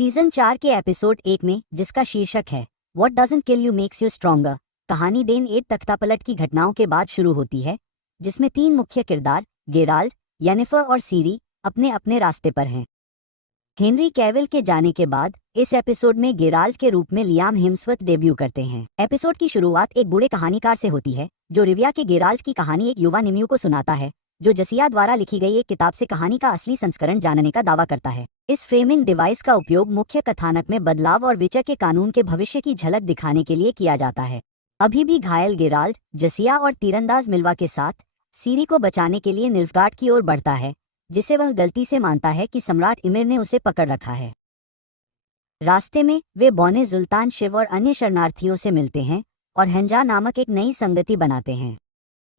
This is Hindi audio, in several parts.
सीजन 4 के एपिसोड 1 में, जिसका शीर्षक है what doesn't kill you makes you stronger, कहानी डेन 8 तख्तापलट की घटनाओं के बाद शुरू होती है, जिसमें 3 मुख्य किरदार गेराल्ड, येनिफर और सीरी अपने अपने रास्ते पर हैं। हेनरी कैविल के जाने के बाद इस एपिसोड में गेराल्ड के रूप में लियाम हेम्सवर्थ डेब्यू करते हैं। एपिसोड की शुरुआत एक बूढ़े कहानीकार से होती है जो रिविया के गेराल्ड की कहानी एक युवा निम्यू को सुनाता है, जो जसिया द्वारा लिखी गई एक किताब से कहानी का असली संस्करण जानने का दावा करता है। इस फ्रेमिंग डिवाइस का उपयोग मुख्य कथानक में बदलाव और विचर के कानून के भविष्य की झलक दिखाने के लिए किया जाता है। अभी भी घायल गेराल्ड जसिया और तीरंदाज मिल्वा के साथ सीरी को बचाने के लिए निल्फगार्ड की ओर बढ़ता है, जिसे वह गलती से मानता है कि सम्राट इमिर ने उसे पकड़ रखा है। रास्ते में वे बौने जुल्तान शिव और अन्य शरणार्थियों से मिलते हैं और हंजा नामक एक नई संगति बनाते हैं।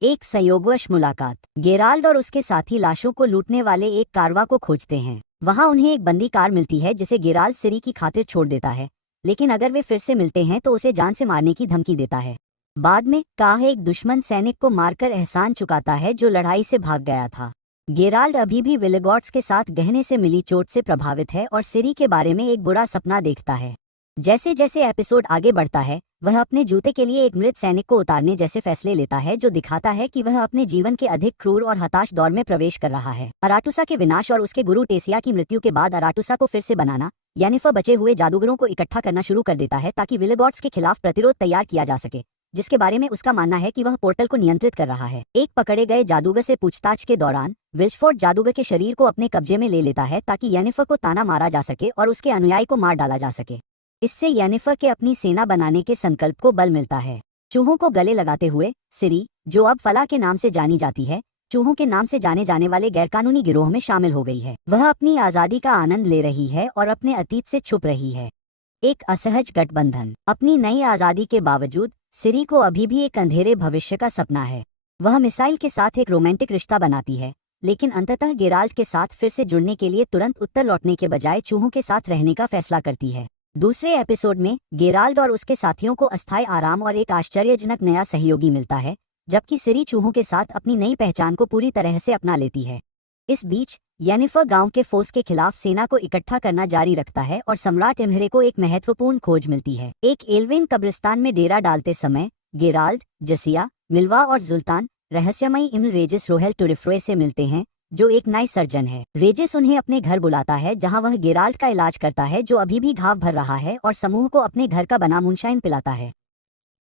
एक संयोगवश मुलाकात, गेराल्ड और उसके साथी लाशों को लूटने वाले एक कारवा को खोजते हैं। वहां उन्हें एक बंदी कार मिलती है जिसे गेराल्ड सीरी की खातिर छोड़ देता है, लेकिन अगर वे फिर से मिलते हैं तो उसे जान से मारने की धमकी देता है। बाद में काह एक दुश्मन सैनिक को मारकर एहसान चुकाता है जो लड़ाई से भाग गया था। गेराल्ड अभी भी विलेगॉट्स के साथ गहने से मिली चोट से प्रभावित है और सीरी के बारे में एक बुरा सपना देखता है। जैसे जैसे एपिसोड आगे बढ़ता है, वह अपने जूते के लिए एक मृत सैनिक को उतारने जैसे फैसले लेता है, जो दिखाता है कि वह अपने जीवन के अधिक क्रूर और हताश दौर में प्रवेश कर रहा है। अराटुसा के विनाश और उसके गुरु टेसिया की मृत्यु के बाद अराटुसा को फिर से बनाना, येनिफर बचे हुए जादूगरों को इकट्ठा करना शुरू कर देता है ताकि विलेगॉट्स के खिलाफ प्रतिरोध तैयार किया जा सके, जिसके बारे में उसका मानना है कि वह पोर्टल को नियंत्रित कर रहा है। एक पकड़े गए जादूगर से पूछताछ के दौरान विल्चफोर्ड जादूगर के शरीर को अपने कब्जे में ले लेता है ताकि येनिफर को ताना मारा जा सके और उसके अनुयायी को मार डाला जा सके। इससे येनिफर के अपनी सेना बनाने के संकल्प को बल मिलता है। चूहों को गले लगाते हुए सीरी, जो अब फला के नाम से जानी जाती है, चूहों के नाम से जाने जाने वाले गैरकानूनी गिरोह में शामिल हो गई है। वह अपनी आज़ादी का आनंद ले रही है और अपने अतीत से छुप रही है। एक असहज गठबंधन। अपनी नई आज़ादी के बावजूद सीरी को अभी भी एक अंधेरे भविष्य का सपना है। वह मिसाइल के साथ एक रोमांटिक रिश्ता बनाती है, लेकिन अंततः गेराल्ड के साथ फिर से जुड़ने के लिए तुरंत उत्तर लौटने के बजाय चूहों के साथ रहने का फैसला करती है। दूसरे एपिसोड में गेराल्ड और उसके साथियों को अस्थायी आराम और एक आश्चर्यजनक नया सहयोगी मिलता है, जबकि सीरी चूहों के साथ अपनी नई पहचान को पूरी तरह से अपना लेती है। इस बीच येनिफर गांव के फोर्स के खिलाफ सेना को इकट्ठा करना जारी रखता है और सम्राट इम्हरे को एक महत्वपूर्ण खोज मिलती है। एक एल्वेन कब्रिस्तान में डेरा डालते समय गेराल्ड, जसिया, मिल्वा और जुल्तान रहस्यमयी इम्ल रेजिस रोहेल टुरिफ्रोए से मिलते हैं, जो एक नाई सर्जन है। रेजिस उन्हें अपने घर बुलाता है जहां वह गेराल्ड का इलाज करता है, जो अभी भी घाव भर रहा है, और समूह को अपने घर का बना मूनशाइन पिलाता है।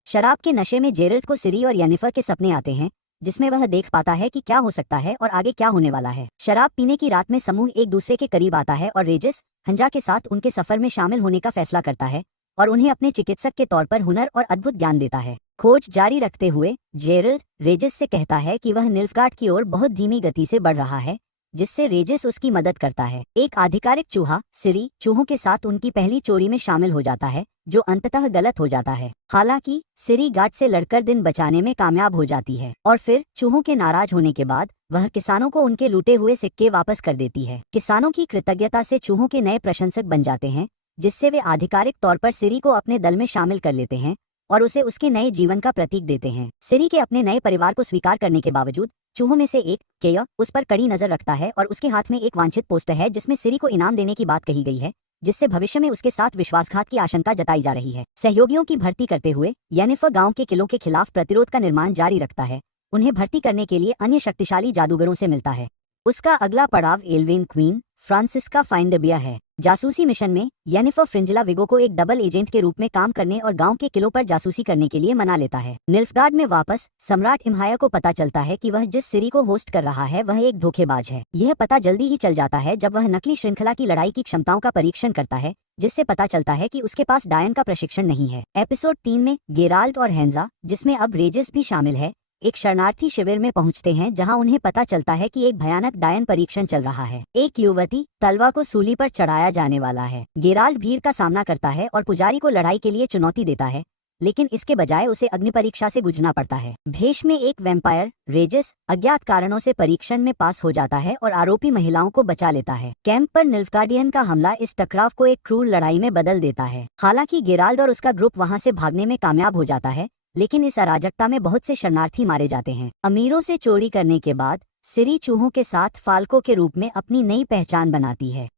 शराब के नशे में जेरल्ड को सीरी और येनिफर के सपने आते हैं, जिसमें वह देख पाता है कि क्या हो सकता है और आगे क्या होने वाला है। शराब पीने की रात में समूह एक दूसरे के करीब आता है और रेजिस हंजा के साथ उनके सफर में शामिल होने का फैसला करता है और उन्हें अपने चिकित्सक के तौर पर हुनर और अद्भुत ज्ञान देता है। खोज जारी रखते हुए जेरल्ड रेजिस से कहता है कि वह निल्फगार्ड की ओर बहुत धीमी गति से बढ़ रहा है, जिससे रेजिस उसकी मदद करता है। एक आधिकारिक चूहा सीरी चूहों के साथ उनकी पहली चोरी में शामिल हो जाता है, जो अंततः गलत हो जाता है। हालांकि सीरी गार्ड से लड़कर दिन बचाने में कामयाब हो जाती है और फिर चूहों के नाराज होने के बाद वह किसानों को उनके लूटे हुए सिक्के वापस कर देती है। किसानों की कृतज्ञता से चूहों के नए प्रशंसक बन जाते हैं, जिससे वे आधिकारिक तौर पर सीरी को अपने दल में शामिल कर लेते हैं और उसे उसके नए जीवन का प्रतीक देते हैं। सीरी के अपने नए परिवार को स्वीकार करने के बावजूद चूहों में से एक केया उस पर कड़ी नजर रखता है और उसके हाथ में एक वांछित पोस्टर है जिसमें सीरी को इनाम देने की बात कही गई है, जिससे भविष्य में उसके साथ विश्वासघात की आशंका जताई जा रही है। सहयोगियों की भर्ती करते हुए येनिफर गांव के किलों के खिलाफ प्रतिरोध का निर्माण जारी रखता है। उन्हें भर्ती करने के लिए अन्य शक्तिशाली जादूगरों से मिलता है। उसका अगला पड़ाव एल्वेन क्वीन फ्रांसिस्का फाइंडबिया है। जासूसी मिशन में येनिफर फ्रिंजिला विगो को एक डबल एजेंट के रूप में काम करने और गांव के किलों पर जासूसी करने के लिए मना लेता है। निल्फगार्ड में वापस सम्राट इम्हाया को पता चलता है कि वह जिस सीरी को होस्ट कर रहा है वह एक धोखेबाज है। यह पता जल्दी ही चल जाता है जब वह नकली श्रृंखला की लड़ाई की क्षमताओं का परीक्षण करता है, जिससे पता चलता है कि उसके पास डायन का प्रशिक्षण नहीं है। एपिसोड 3 में गेराल्ड और हेंजा, जिसमें अब रेजिस भी शामिल है, एक शरणार्थी शिविर में पहुंचते हैं जहां उन्हें पता चलता है कि एक भयानक डायन परीक्षण चल रहा है। एक युवती तलवा को सूली पर चढ़ाया जाने वाला है। गेराल्ड भीड़ का सामना करता है और पुजारी को लड़ाई के लिए चुनौती देता है, लेकिन इसके बजाय उसे अग्नि परीक्षा से गुजरना पड़ता है। भेष में एक वैम्पायर रेजिस अज्ञात कारणों से परीक्षण में पास हो जाता है और आरोपी महिलाओं को बचा लेता है। कैंप पर निल्फगार्डियन का हमला इस टकराव को एक क्रूर लड़ाई में बदल देता है। हालांकि गेराल्ड और उसका ग्रुप वहां से भागने में कामयाब हो जाता है, लेकिन इस अराजकता में बहुत से शरणार्थी मारे जाते हैं। अमीरों से चोरी करने के बाद सीरी चूहों के साथ फाल्को के रूप में अपनी नई पहचान बनाती है।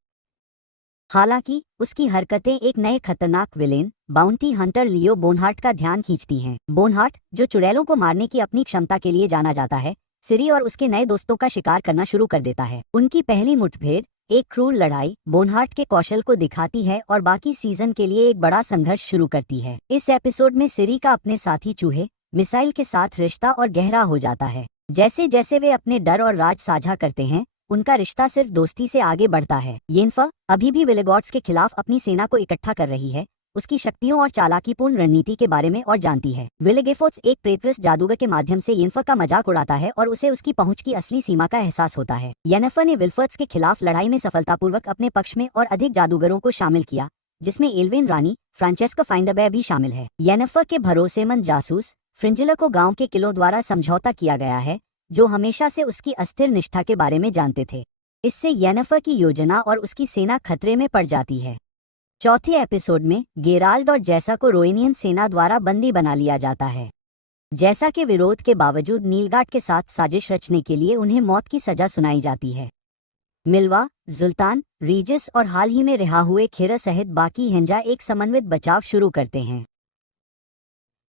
हालांकि उसकी हरकतें एक नए खतरनाक विलेन बाउंटी हंटर लियो बोनहार्ट का ध्यान खींचती हैं। बोनहार्ट, जो चुड़ैलों को मारने की अपनी क्षमता के लिए जाना जाता है, सिरी और उसके नए दोस्तों का शिकार करना शुरू कर देता है। उनकी पहली मुठभेड़, एक क्रूर लड़ाई, बोनहार्ट के कौशल को दिखाती है और बाकी सीजन के लिए एक बड़ा संघर्ष शुरू करती है। इस एपिसोड में सिरी का अपने साथी चूहे मिसाइल के साथ रिश्ता और गहरा हो जाता है। जैसे जैसे वे अपने डर और राज साझा करते हैं, उनका रिश्ता सिर्फ दोस्ती से आगे बढ़ता है। येनफा अभी भी विलेगॉड्स के खिलाफ अपनी सेना को इकट्ठा कर रही है, उसकी शक्तियों और चालाकीपूर्ण रणनीति के बारे में और जानती है। विलेगेफोर्ट्स एक प्रेतग्रस्त जादूगर के माध्यम से येनफा का मजाक उड़ाता है और उसे उसकी पहुंच की असली सीमा का एहसास होता है। येनफा ने विल्फर्ट्स के खिलाफ लड़ाई में सफलतापूर्वक अपने पक्ष में और अधिक जादूगरों को शामिल किया, जिसमें एल्वेन रानी फ्रांचेस्का फाइंडरबे भी शामिल है। येनफा के भरोसेमंद जासूस फ्रिंजिला को गांव के किलों द्वारा समझौता किया गया है, जो हमेशा से उसकी अस्थिर निष्ठा के बारे में जानते थे। इससे येनफा की योजना और उसकी सेना खतरे में पड़ जाती है। चौथे एपिसोड में गेराल्ड और जैसा को रोएनियन सेना द्वारा बंदी बना लिया जाता है। जैसा के विरोध के बावजूद नीलगार्ड के साथ साजिश रचने के लिए उन्हें मौत की सजा सुनाई जाती है। मिल्वा, जुल्तान, रीजिस और हाल ही में रिहा हुए खेरा सहित बाकी हेंजा एक समन्वित बचाव शुरू करते हैं।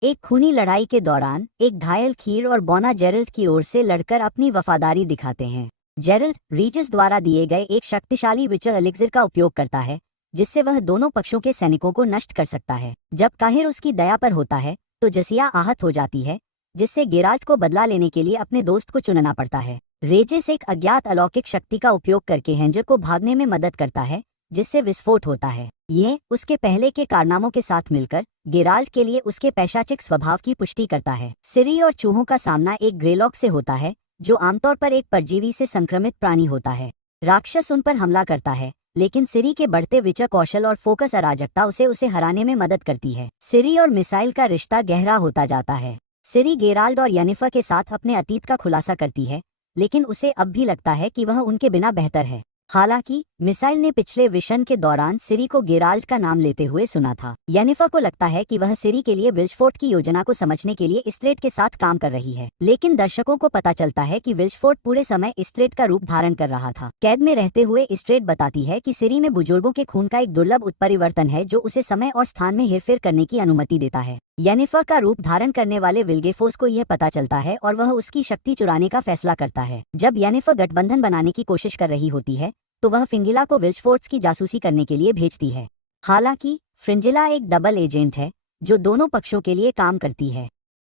एक खूनी लड़ाई के दौरान एक घायल खीर और बोना जेरल्ड की ओर से लड़कर अपनी वफादारी दिखाते हैं। जेरल्ड रीजिस द्वारा दिए गए एक शक्तिशाली विचर एलिक्सिर का उपयोग करता है, जिससे वह दोनों पक्षों के सैनिकों को नष्ट कर सकता है। जब काहिर उसकी दया पर होता है तो जसिया आहत हो जाती है, जिससे गेराल्ट को बदला लेने के लिए अपने दोस्त को चुनना पड़ता है। रेजिस एक अज्ञात अलौकिक शक्ति का उपयोग करके हेंजर को भागने में मदद करता है, जिससे विस्फोट होता है। यह उसके पहले के कारनामों के साथ मिलकर गेराल्ट के लिए उसके पैशाचिक स्वभाव की पुष्टि करता है। सिरी और चूहों का सामना एक ग्रेलॉक से होता है, जो आमतौर पर एक परजीवी से संक्रमित प्राणी होता है। राक्षस उन पर हमला करता है, लेकिन सिरी के बढ़ते विचर कौशल और फोकस अराजकता उसे हराने में मदद करती है। सिरी और मिसाइल का रिश्ता गहरा होता जाता है। सिरी गेराल्ड और येनिफा के साथ अपने अतीत का खुलासा करती है, लेकिन उसे अब भी लगता है कि वह उनके बिना बेहतर है। हालांकि मिसाइल ने पिछले विशन के दौरान सिरी को गेराल्ड का नाम लेते हुए सुना था। येनिफा को लगता है कि वह सिरी के लिए विल्चफोर्ड की योजना को समझने के लिए इस्ट्रेट के साथ काम कर रही है, लेकिन दर्शकों को पता चलता है कि विल्चफोर्ड पूरे समय इस्ट्रेट का रूप धारण कर रहा था। कैद में रहते हुए इस्ट्रेट बताती है कि सिरी में बुजुर्गों के खून का एक दुर्लभ उत्परिवर्तन है, जो उसे समय और स्थान में हेरफेर करने की अनुमति देता है। येनिफा का रूप धारण करने वाले विल्गेफोर्स को यह पता चलता है और वह उसकी शक्ति चुराने का फैसला करता है। जब येनिफा गठबंधन बनाने की कोशिश कर रही होती है, तो वह फिंगिला को विल्चफोर्ड्स की जासूसी करने के लिए भेजती है। हालांकि फ्रिंजिला एक डबल एजेंट है, जो दोनों पक्षों के लिए काम करती है।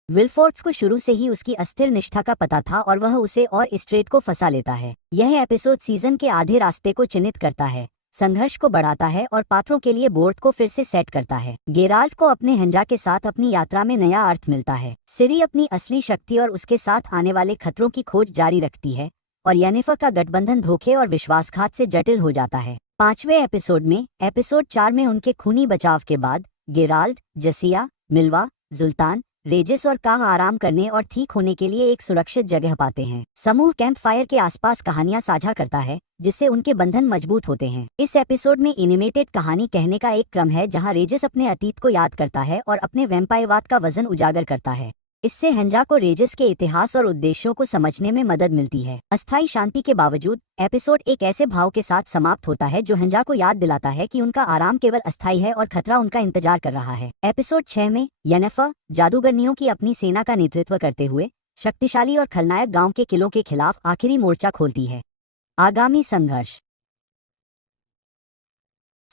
विल्फोर्ड्स को शुरू से ही उसकी अस्थिर निष्ठा का पता था और वह उसे और इस्ट्रेट को फंसा लेता है। यह एपिसोड सीजन के आधे रास्ते को चिन्हित करता है, संघर्ष को बढ़ाता है और पात्रों के लिए बोर्ड को फिर से सेट करता है। गेराल्ट को अपने हेंजा के साथ अपनी यात्रा में नया अर्थ मिलता है। सिरी अपनी असली शक्ति और उसके साथ आने वाले खतरों की खोज जारी रखती है, और येनिफा का गठबंधन धोखे और विश्वासघात से जटिल हो जाता है। 5वें एपिसोड में एपिसोड 4 में उनके खूनी बचाव के बाद गेराल्ड, जसिया, मिल्वा, जुल्तान, रेजिस और काह आराम करने और ठीक होने के लिए एक सुरक्षित जगह पाते हैं। समूह कैंप फायर के आसपास कहानियां साझा करता है, जिससे उनके बंधन मजबूत होते हैं। इस एपिसोड में एनिमेटेड कहानी कहने का एक क्रम है, जहां रेजिस अपने अतीत को याद करता है और अपने वैम्पायरवाद का वजन उजागर करता है। इससे हेंजा को रेजिस के इतिहास और उद्देश्यों को समझने में मदद मिलती है। अस्थायी शांति के बावजूद एपिसोड एक ऐसे भाव के साथ समाप्त होता है जो हेंजा को याद दिलाता है कि उनका आराम केवल अस्थायी है और खतरा उनका इंतजार कर रहा है। एपिसोड 6 में येनिफा जादूगरनियों की अपनी सेना का नेतृत्व करते हुए शक्तिशाली और खलनायक गांव के किलों के खिलाफ आखिरी मोर्चा खोलती है। आगामी संघर्ष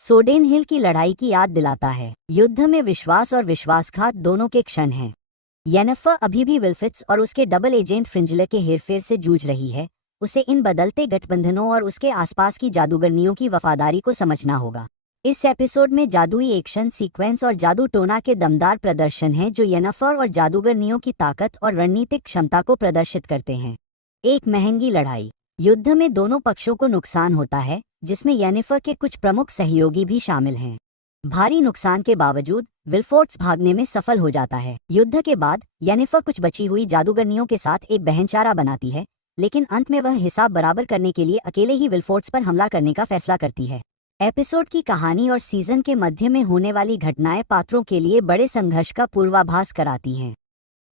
सोडेन हिल की लड़ाई की याद दिलाता है। युद्ध में विश्वास और विश्वासघात दोनों के क्षण हैं। येनिफा अभी भी विल्फिट्स और उसके डबल एजेंट फ्रिंजिला के हेरफेर से जूझ रही है। उसे इन बदलते गठबंधनों और उसके आसपास की जादूगरनियों की वफादारी को समझना होगा। इस एपिसोड में जादुई एक्शन सीक्वेंस और जादू टोना के दमदार प्रदर्शन हैं, जो येनिफा और जादूगरनियों की ताकत और रणनीतिक क्षमता को प्रदर्शित करते हैं। एक महंगी लड़ाई। युद्ध में दोनों पक्षों को नुकसान होता है, जिसमें येनिफा के कुछ प्रमुख सहयोगी भी शामिल हैं। भारी नुकसान के बावजूद विल्फोर्ड्स भागने में सफल हो जाता है। युद्ध के बाद येनिफा कुछ बची हुई जादूगरनियों के साथ एक बहनचारा बनाती है, लेकिन अंत में वह हिसाब बराबर करने के लिए अकेले ही विल्फोर्ड्स पर हमला करने का फैसला करती है। एपिसोड की कहानी और सीजन के मध्य में होने वाली घटनाएं पात्रों के लिए बड़े संघर्ष का पूर्वाभास कराती हैं।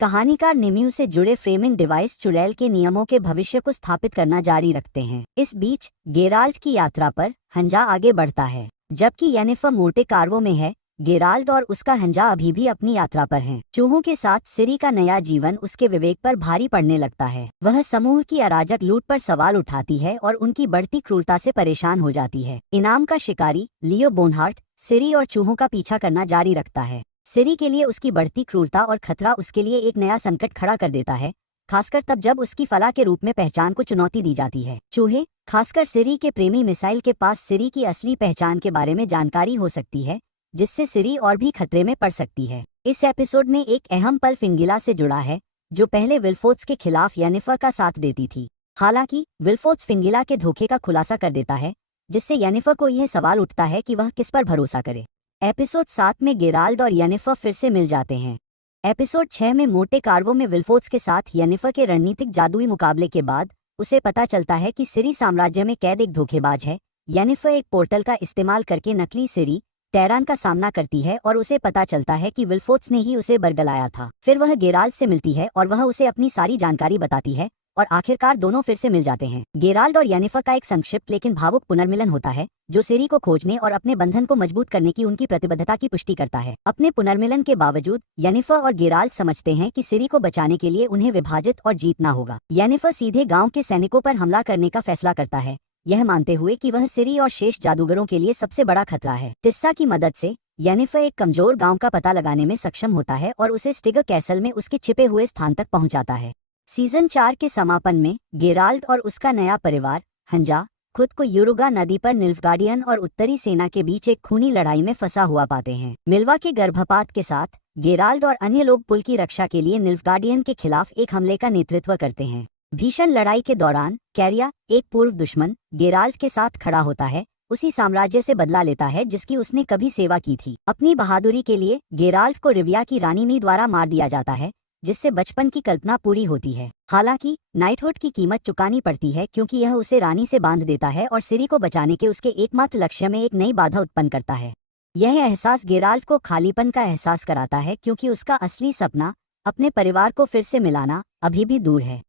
कहानीकार निम्यू से जुड़े फ्रेमिंग डिवाइस चुड़ैल के नियमों के भविष्य को स्थापित करना जारी रखते हैं। इस बीच गेराल्ट की यात्रा पर हेंजा आगे बढ़ता है। जबकि येनिफर मोटे कार्वो में है, गेराल्ड और उसका हंजा अभी भी अपनी यात्रा पर हैं। चूहों के साथ सिरी का नया जीवन उसके विवेक पर भारी पड़ने लगता है। वह समूह की अराजक लूट पर सवाल उठाती है और उनकी बढ़ती क्रूरता से परेशान हो जाती है। इनाम का शिकारी लियो बोनहार्ट सिरी और चूहों का पीछा करना जारी रखता है। सिरी के लिए उसकी बढ़ती क्रूरता और खतरा उसके लिए एक नया संकट खड़ा कर देता है, खासकर तब जब उसकी फला के रूप में पहचान को चुनौती दी जाती है। चूहे, खासकर सिरी के प्रेमी मिसाइल के पास सिरी की असली पहचान के बारे में जानकारी हो सकती है, जिससे सिरी और भी खतरे में पड़ सकती है। इस एपिसोड में एक अहम पल फिंगिला से जुड़ा है, जो पहले विल्फोर्ड्स के खिलाफ येनिफर का साथ देती थी। हालांकि विल्फोर्ड्स फिंगिला के धोखे का खुलासा कर देता है, जिससे येनिफर को यह सवाल उठता है कि वह किस पर भरोसा करे। एपिसोड 7 में गेराल्ड और येनिफर फिर से मिल जाते हैं। एपिसोड 6 में मोटे कार्वो में विल्फोर्ड्स के साथ येनिफर के रणनीतिक जादुई मुकाबले के बाद उसे पता चलता है कि सिरी साम्राज्य में कैद एक धोखेबाज है। येनिफर एक पोर्टल का इस्तेमाल करके नकली सिरी टेरान का सामना करती है और उसे पता चलता है कि विल्फोर्ड्स ने ही उसे बरगलाया था। फिर वह गेराल्ड से मिलती है और वह उसे अपनी सारी जानकारी बताती है और आखिरकार दोनों फिर से मिल जाते हैं। गेराल्ड और येनिफर का एक संक्षिप्त लेकिन भावुक पुनर्मिलन होता है, जो सिरी को खोजने और अपने बंधन को मजबूत करने की उनकी प्रतिबद्धता की पुष्टि करता है। अपने पुनर्मिलन के बावजूद येनिफर और गेराल्ड समझते हैं कि सिरी को बचाने के लिए उन्हें विभाजित और जीतना होगा। येनिफर सीधे गाँव के सैनिकों पर हमला करने का फैसला करता है, यह मानते हुए कि वह सिरी और शेष जादूगरों के लिए सबसे बड़ा खतरा है। टिस्सा की मदद से येनिफर एक कमजोर गांव का पता लगाने में सक्षम होता है और उसे स्टिगर कैसल में उसके छिपे हुए स्थान तक पहुंचाता है। सीजन 4 के समापन में गेराल्ड और उसका नया परिवार हंजा खुद को यूरुगा नदी पर निल्फगार्डियन और उत्तरी सेना के बीच एक खूनी लड़ाई में फंसा हुआ पाते हैं। मिल्वा के गर्भपात के साथ गेराल्ड और अन्य लोग पुल की रक्षा के लिए निल्फगार्डियन के खिलाफ एक हमले का नेतृत्व करते हैं। भीषण लड़ाई के दौरान कैरिया, एक पूर्व दुश्मन, गेराल्ड के साथ खड़ा होता है, उसी साम्राज्य से बदला लेता है जिसकी उसने कभी सेवा की थी। अपनी बहादुरी के लिए गेराल्ड को रिविया की रानी मी द्वारा मार दिया जाता है, जिससे बचपन की कल्पना पूरी होती है। हालांकि नाइटहुड की कीमत चुकानी पड़ती है, क्योंकि यह उसे रानी से बांध देता है और सिरी को बचाने के उसके एकमात्र लक्ष्य में एक नई बाधा उत्पन्न करता है। यह एहसास गेराल्ड को खालीपन का एहसास कराता है, क्योंकि उसका असली सपना, अपने परिवार को फिर से मिलाना, अभी भी दूर है।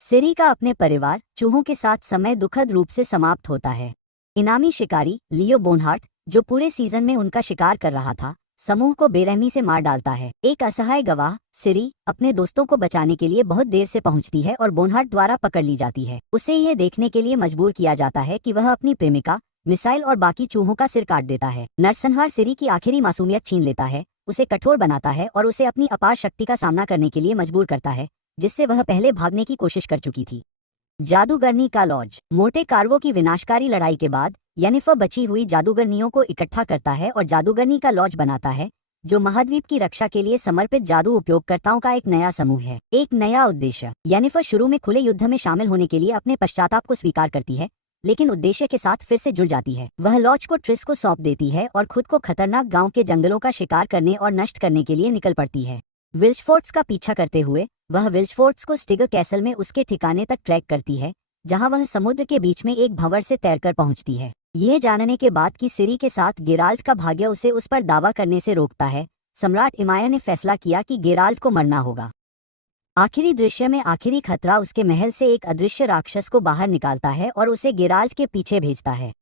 सिरी का अपने परिवार चूहों के साथ समय दुखद रूप से समाप्त होता है। इनामी शिकारी लियो बोनहार्ट, जो पूरे सीजन में उनका शिकार कर रहा था, समूह को बेरहमी से मार डालता है। एक असहाय गवाह सिरी अपने दोस्तों को बचाने के लिए बहुत देर से पहुंचती है और बोनहार्ट द्वारा पकड़ ली जाती है। उसे यह देखने के लिए मजबूर किया जाता है कि वह अपनी प्रेमिका, मिसाइल और बाकी चूहों का सिर काट देता है। नरसंहार सिरी की आखिरी मासूमियत छीन लेता है, उसे कठोर बनाता है और उसे अपनी अपार शक्ति का सामना करने के लिए मजबूर करता है, जिससे वह पहले भागने की कोशिश कर चुकी थी। जादूगरनी का लॉज। मोटे कार्वो की विनाशकारी लड़ाई के बाद येनिफर बची हुई जादूगरनियों को इकट्ठा करता है और जादूगरनी का लॉज बनाता है, जो महाद्वीप की रक्षा के लिए समर्पित जादू उपयोगकर्ताओं का एक नया समूह है। एक नया उद्देश्य। येनिफर शुरू में खुले युद्ध में शामिल होने के लिए अपने पश्चाताप को स्वीकार करती है, लेकिन उद्देश्य के साथ फिर से जुड़ जाती है। वह लॉज को ट्रिस को सौंप देती है और खुद को खतरनाक गांव के जंगलों का शिकार करने और नष्ट करने के लिए निकल पड़ती है। विल्चफोर्ड्स का पीछा करते हुए वह विल्चफोर्ड्स को स्टिगर कैसल में उसके ठिकाने तक ट्रैक करती है, जहां वह समुद्र के बीच में एक भंवर से तैरकर पहुंचती है। यह जानने के बाद कि सिरी के साथ गेराल्ड का भाग्य उसे उस पर दावा करने से रोकता है, सम्राट इमाया ने फैसला किया कि गेराल्ड को मरना होगा। आखिरी दृश्य में आखिरी खतरा उसके महल से एक अदृश्य राक्षस को बाहर निकालता है और उसे गेराल्ड के पीछे भेजता है।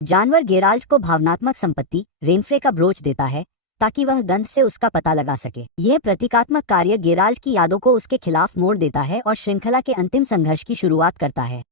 जानवर गेराल्ड को भावनात्मक संपत्ति रेनफ्रे का ब्रोच देता है, ताकि वह गंध से उसका पता लगा सके। यह प्रतीकात्मक कार्य गेराल्ड की यादों को उसके खिलाफ मोड़ देता है और श्रृंखला के अंतिम संघर्ष की शुरुआत करता है।